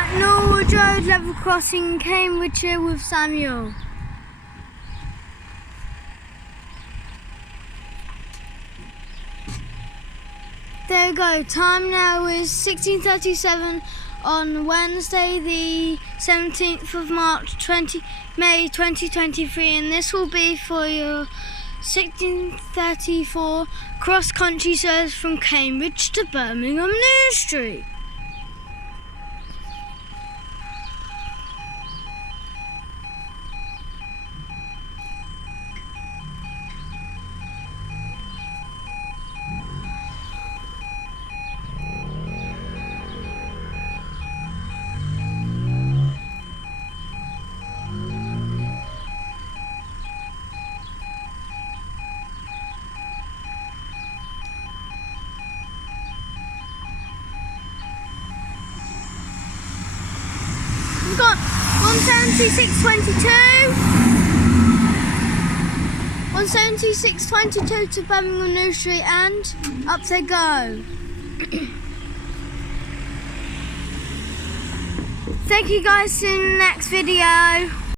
at Norwood Road level crossing, Cambridgeshire with Samuel. There we go. Time now is 16:37 on Wednesday, the 17th of May 2023, and this will be for your 16:34 cross-country service from Cambridge to Birmingham New Street. We've got 176.22, 176.22 to Birmingham New Street, and up they go. Thank you guys, see you in the next video.